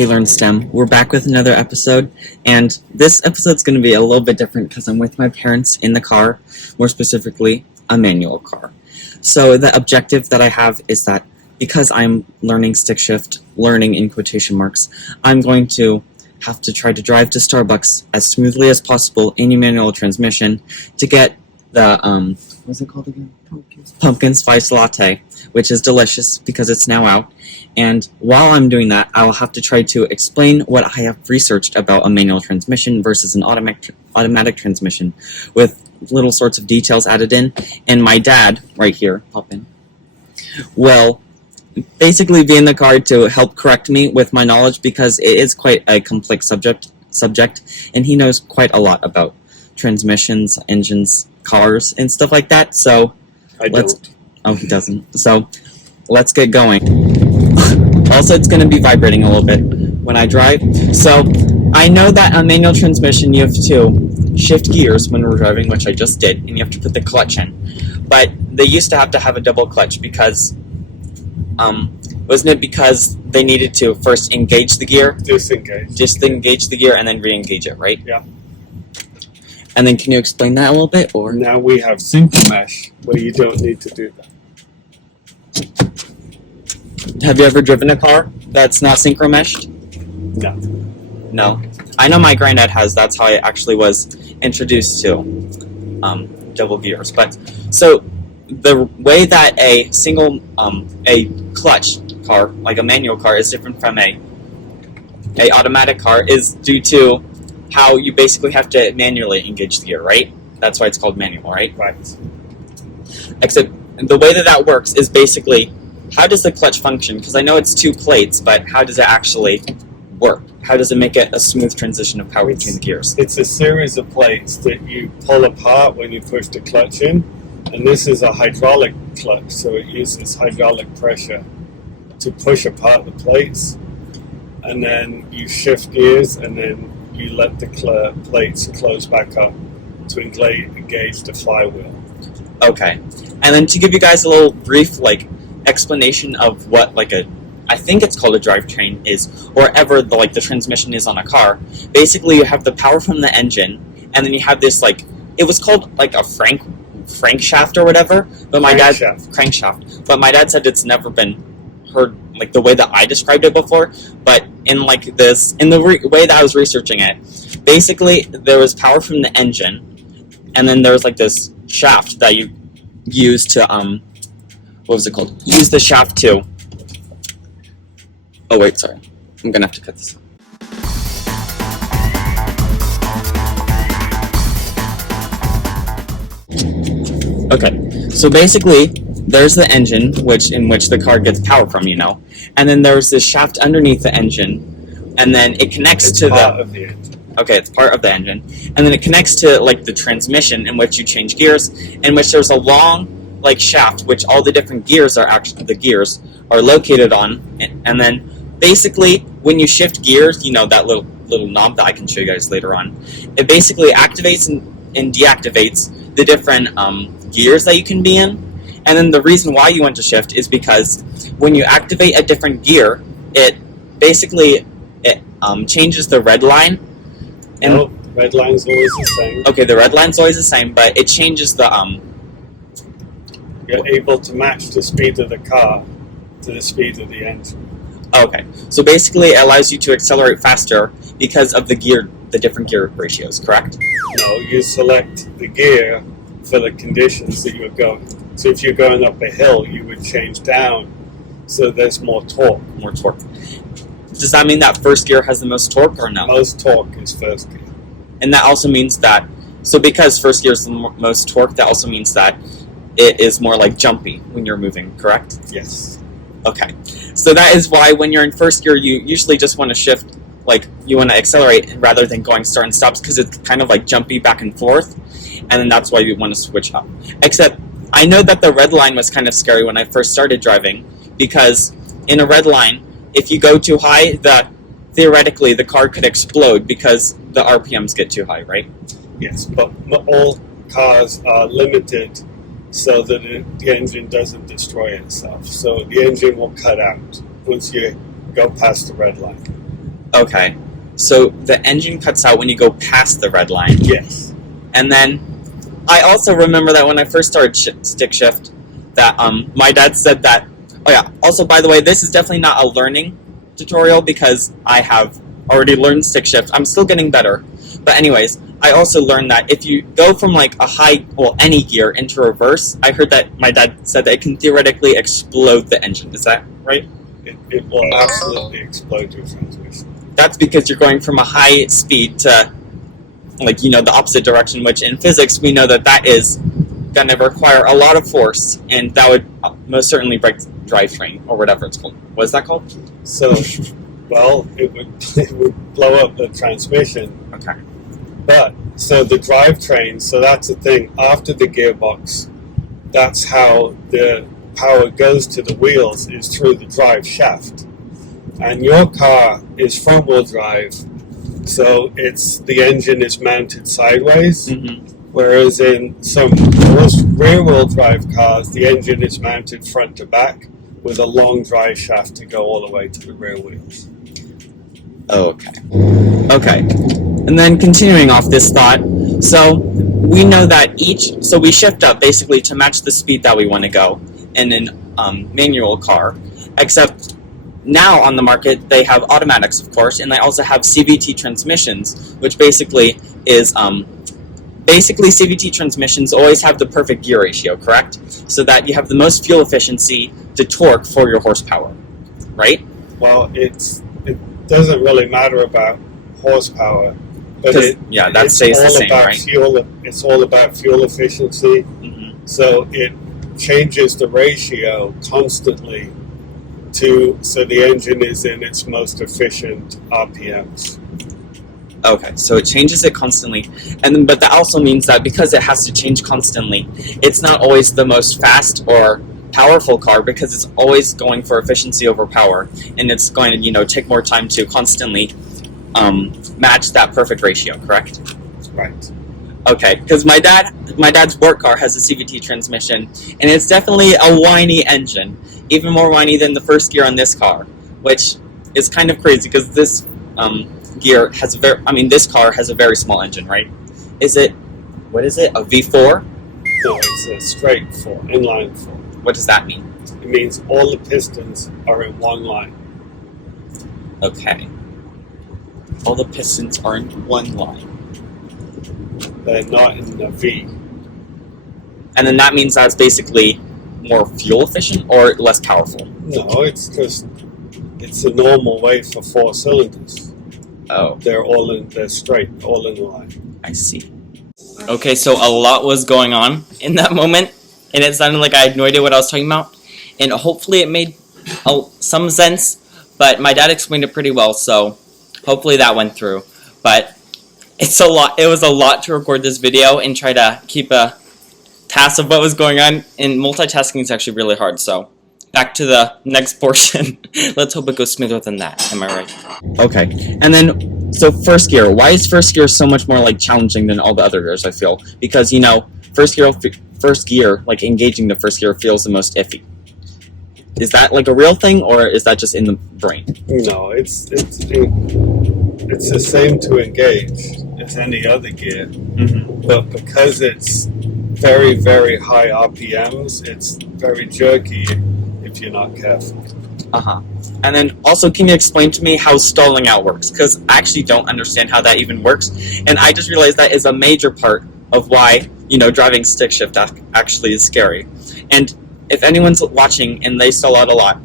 Hey Learn STEM, we're back with another episode, and this episode's going to be a little bit different because I'm with my parents in the car, more specifically, a manual car. So the objective that I have is that because I'm learning stick shift, learning in quotation marks, I'm going to have to try to drive to Starbucks as smoothly as possible in a manual transmission to get the, what's it called again? Pumpkin spice latte, which is delicious because it's now out. And while I'm doing that, I will have to try to explain what I have researched about a manual transmission versus an automatic transmission with little sorts of details added in. And my dad, right here, pop in, will basically be in the car to help correct me with my knowledge because it is quite a complex subject, and he knows quite a lot about transmissions, engines, cars, and stuff like that. So Oh, he doesn't. So let's get going. Also, it's going to be vibrating a little bit when I drive. So I know that a manual transmission, you have to shift gears when we're driving, which I just did, and you have to put the clutch in. But they used to have a double clutch because, wasn't it because they needed to first engage the gear? Disengage the gear and then re-engage it, right? Yeah. And then can you explain that a little bit? Or now we have synchro mesh where you don't need to do that. Have you ever driven a car that's not synchro meshed? No. No. I know my granddad has. That's how I actually was introduced to double gears. But so the way that a clutch car, like a manual car, is different from a automatic car is due to how you basically have to manually engage the gear, right? That's why it's called manual, right? Right. Except the way that works is basically, how does the clutch function? Because I know it's two plates, but how does it actually work? How does it make it a smooth transition of power between the gears? It's a series of plates that you pull apart when you push the clutch in, and this is a hydraulic clutch, so it uses hydraulic pressure to push apart the plates, and then you shift gears, and then you let the plates close back up to engage the flywheel. Okay. And then to give you guys a little brief, explanation of what, I think it's called a drivetrain is, or ever the transmission is on a car. Basically, you have the power from the engine, and then you have this, it was called, a crankshaft or whatever, but crankshaft. But my dad said it's never been heard, the way that I described it before, but in the way that I was researching it, basically, there was power from the engine, and then there was, this shaft that you use to, what was it called? Use the shaft to... Oh, wait, sorry. I'm gonna have to cut this out. Okay, so basically, there's the engine, in which the car gets power from, and then there's this shaft underneath the engine, and then it connects to part of the engine. Okay, it's part of the engine, and then it connects to, the transmission, in which you change gears, in which there's a long, shaft, which all the different gears are located on, and then basically, when you shift gears, that little knob that I can show you guys later on, it basically activates and deactivates the different gears that you can be in. And then the reason why you want to shift is because when you activate a different gear, it basically changes the red line. And no, red line's always the same. Okay, the red line's always the same, but it changes the You're able to match the speed of the car to the speed of the engine. Okay, so basically it allows you to accelerate faster because of the different gear ratios, correct? No, you select the gear for the conditions that you're going. So if you're going up a hill, you would change down so there's more torque. More torque. Does that mean that first gear has the most torque or no? Most torque is first gear. And that also means that, so because first gear is the most torque, that also means that it is more jumpy when you're moving, correct? Yes. Okay. So that is why when you're in first gear, you usually just want to shift, you want to accelerate rather than going start and stops because it's kind of jumpy back and forth, and then that's why you want to switch up. Except, I know that the red line was kind of scary when I first started driving because in a red line, if you go too high, theoretically the car could explode because the RPMs get too high, right? Yes, but all cars are limited so that the engine doesn't destroy itself. So the engine will cut out once you go past the red line. Okay. So the engine cuts out when you go past the red line. Yes. And then I also remember that when I first started stick shift, that my dad said that. Oh yeah. Also, by the way, this is definitely not a learning tutorial because I have already learned stick shift. I'm still getting better. But anyways, I also learned that if you go from like a high, well, any gear into reverse, I heard that my dad said that it can theoretically explode the engine. Is that right? It will absolutely explode your transmission. That's because you're going from a high speed to, like, you know, the opposite direction, which in physics we know that that is going to require a lot of force, and that would most certainly break the drivetrain, or whatever it's called. What is that called? So, well, it would blow up the transmission. Okay. But, so the drivetrain, so that's the thing, after the gearbox, that's how the power goes to the wheels, is through the drive shaft. And your car is front-wheel drive, so the engine is mounted sideways, whereas in most rear-wheel drive cars, the engine is mounted front to back with a long drive shaft to go all the way to the rear wheels. Okay. And then continuing off this thought, so we know that so we shift up basically to match the speed that we want to go in an manual car, except now on the market they have automatics, of course, and they also have CVT transmissions, which basically is CVT transmissions always have the perfect gear ratio, correct? So that you have the most fuel efficiency to torque for your horsepower, right? Well, it doesn't really matter about horsepower, but that stays the same, right? It's all about fuel efficiency. So it changes the ratio constantly so the engine is in its most efficient RPMs. Okay, so it changes it constantly, but that also means that because it has to change constantly, it's not always the most fast or powerful car because it's always going for efficiency over power, and it's going to, you know, take more time to constantly match that perfect ratio, correct? Right. Okay, because my dad's work car has a CVT transmission, and it's definitely a whiny engine, even more whiny than the first gear on this car, which is kind of crazy because this gear has this car has a very small engine, right? What is it, a V4? No, it's a straight 4, inline 4. What does that mean? It means all the pistons are in one line. Okay. All the pistons are in one line. They're not in a V. And then that means that's basically more fuel efficient or less powerful? No, it's a normal way for 4 cylinders. Oh. They're straight, all in line. I see. Okay, so a lot was going on in that moment, and it sounded like I had no idea what I was talking about, and hopefully it made some sense, but my dad explained it pretty well, so hopefully that went through. But it was a lot to record this video and try to keep a task of what was going on, and multitasking is actually really hard, so back to the next portion. Let's hope it goes smoother than that. Am I right? Okay, and then, so first gear. Why is first gear so much more, like, challenging than all the other gears, I feel? Because, you know, first gear, like, engaging the first gear feels the most iffy. Is that, like, a real thing, or is that just in the brain? No, it's the same to engage as any other gear, but because it's very, very high RPMs, it's very jerky if you're not careful. And then also, can you explain to me how stalling out works? Because I actually don't understand how that even works, and I just realized that is a major part of why, you know, driving stick shift actually is scary. And if anyone's watching and they stall out a lot,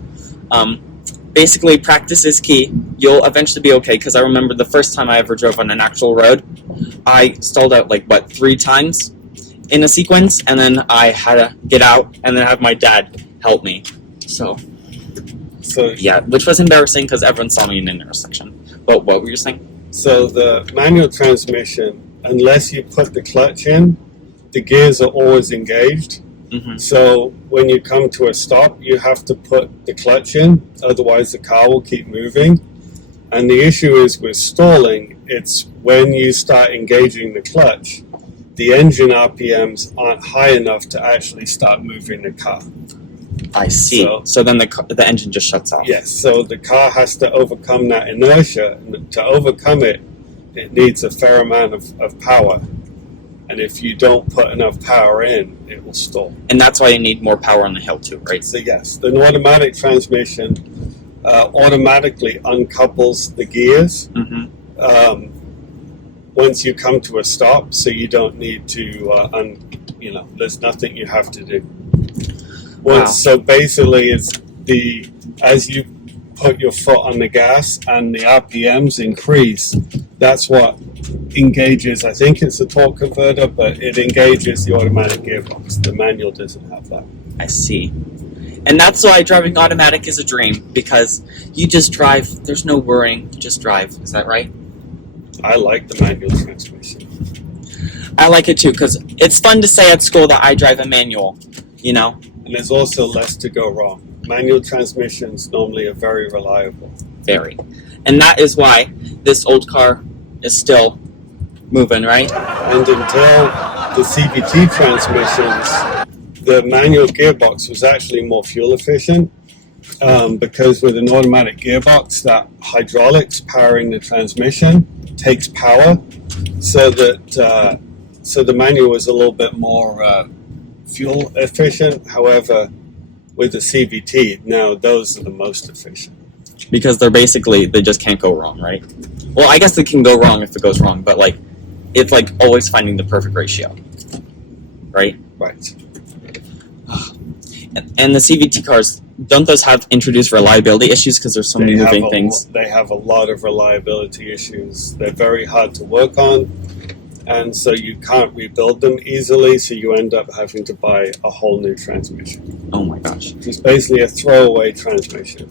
basically practice is key. You'll eventually be okay, because I remember the first time I ever drove on an actual road, I stalled out, like, 3 times in a sequence, and then I had to get out and then have my dad help me. So yeah, which was embarrassing because everyone saw me in an intersection. But what were you saying? So the manual transmission, unless you put the clutch in, the gears are always engaged. So when you come to a stop, you have to put the clutch in, otherwise the car will keep moving. And the issue is with stalling, it's when you start engaging the clutch, the engine RPMs aren't high enough to actually start moving the car. I see. So then the engine just shuts off. Yes, so the car has to overcome that inertia, and to overcome it, it needs a fair amount of power. And if you don't put enough power in, it will stall. And that's why you need more power on the hill too, right? So yes, the automatic transmission automatically uncouples the gears once you come to a stop, so you don't need to, there's nothing you have to do. So basically, it's as you put your foot on the gas and the RPMs increase, that's what engages. I think it's a torque converter, but it engages the automatic gearbox. The manual doesn't have that. I see. And that's why driving automatic is a dream, because you just drive. There's no worrying. You just drive. Is that right? I like the manual transmission. I like it too, because it's fun to say at school that I drive a manual, And there's also less to go wrong. Manual transmissions normally are very reliable. Very. And that is why this old car is still moving, right? And until the CVT transmissions, the manual gearbox was actually more fuel efficient, because with an automatic gearbox, that hydraulics powering the transmission takes power, so that so the manual was a little bit more fuel efficient. However, with the CVT, now those are the most efficient. Because they just can't go wrong, right? Well, I guess it can go wrong if it goes wrong, but it's always finding the perfect ratio, right? Right. And the CVT cars, don't those have introduced reliability issues because there's so many moving things? They have a lot of reliability issues. They're very hard to work on, and so you can't rebuild them easily, so you end up having to buy a whole new transmission. Oh my gosh. It's basically a throwaway transmission.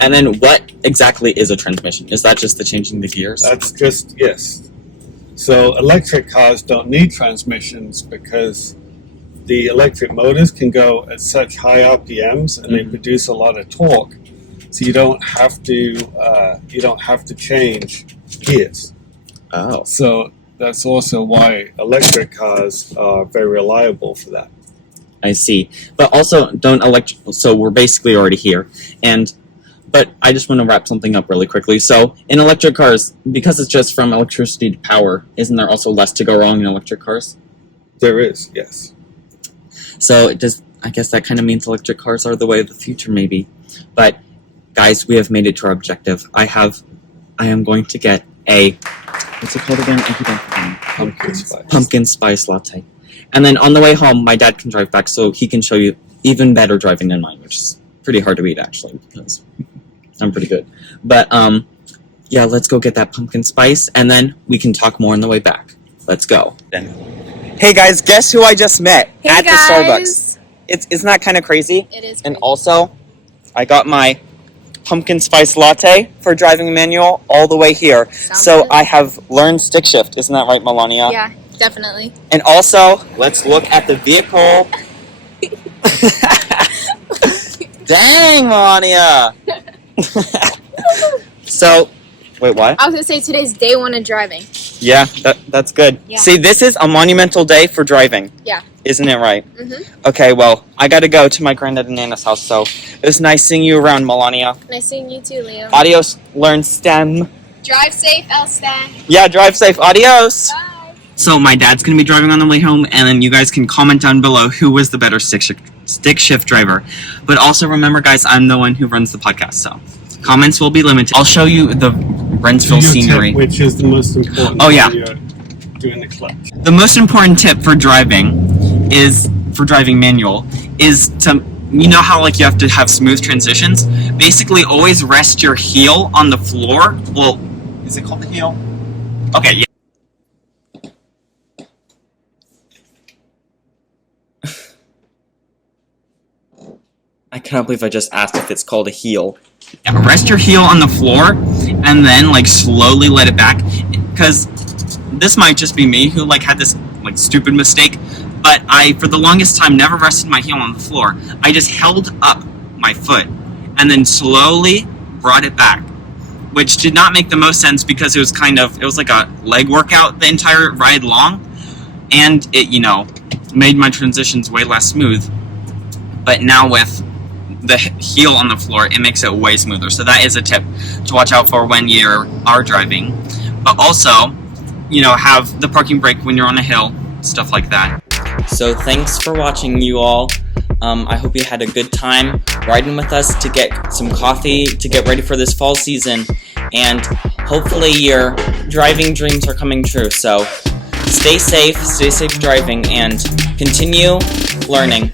And then what exactly is a transmission? Is that just the changing the gears? That's just, yes. So electric cars don't need transmissions because the electric motors can go at such high RPMs and they produce a lot of torque, so you don't have to change gears. Oh. So that's also why electric cars are very reliable for that. I see. But also, so we're basically already here, but I just want to wrap something up really quickly. So in electric cars, because it's just from electricity to power, isn't there also less to go wrong in electric cars? There is, yes. So I guess that kind of means electric cars are the way of the future, maybe. But guys, we have made it to our objective. I am going to get a, what's it called again? I keep on forgetting. Pumpkin spice latte. And then on the way home, my dad can drive back, so he can show you even better driving than mine, which is pretty hard to read actually, because I'm pretty good. But yeah, let's go get that pumpkin spice, and then we can talk more on the way back. Let's go. Hey guys, guess who I just met at the Starbucks? Isn't that kind of crazy? It is. And also, I got my pumpkin spice latte for driving manual all the way here. Sounds so good. I have learned stick shift. Isn't that right, Melania? Yeah, definitely. And also, let's look at the vehicle. Dang, Melania! So, wait, what? I was gonna say today's day one of driving. Yeah, that's good. Yeah. See, this is a monumental day for driving. Yeah. Isn't it right? Mm-hmm. Okay, well, I gotta go to my granddad and Nana's house, so it was nice seeing you around, Melania. Nice seeing you too, Leo. Adios, learn STEM. Drive safe, Elstan. Yeah, drive safe. Adios. Bye. So my dad's gonna be driving on the way home, and then you guys can comment down below who was the better stick shift driver. But also remember, guys, I'm the one who runs the podcast, so comments will be limited. I'll show you the Rentsville scenery. Tip, which is the most important. Oh yeah. When you're doing the clutch. The most important tip for driving manual is to, you know how you have to have smooth transitions? Basically always rest your heel on the floor. Well, is it called the heel? Okay, yeah. I cannot believe I just asked if it's called a heel. Yeah, rest your heel on the floor and then slowly let it back, because this might just be me who had this stupid mistake, but I for the longest time never rested my heel on the floor. I just held up my foot and then slowly brought it back, which did not make the most sense because it was like a leg workout the entire ride long, and it made my transitions way less smooth. But now with the heel on the floor, it makes it way smoother. So that is a tip to watch out for when you are driving. But also, have the parking brake when you're on a hill, stuff like that. So thanks for watching, you all. I hope you had a good time riding with us to get some coffee, to get ready for this fall season, and hopefully your driving dreams are coming true. So stay safe driving, and continue learning.